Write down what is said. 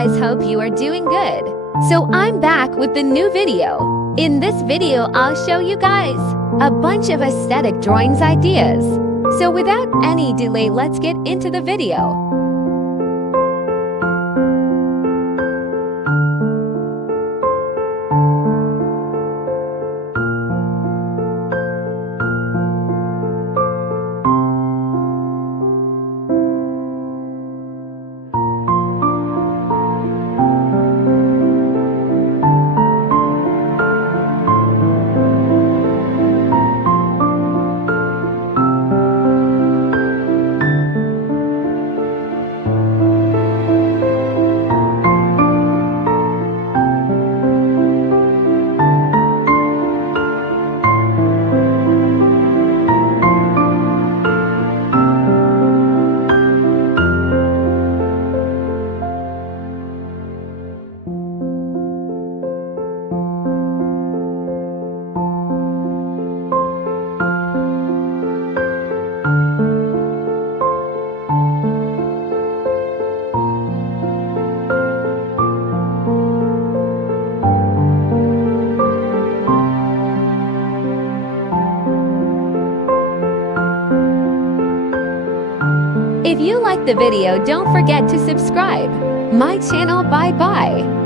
guys hope you are doing good. So I'm back with the new video. In this video, I'll show you guys a bunch of aesthetic drawings ideas. So without any delay, let's get into the video. If you like the video, don't forget to subscribe my channel. Bye bye.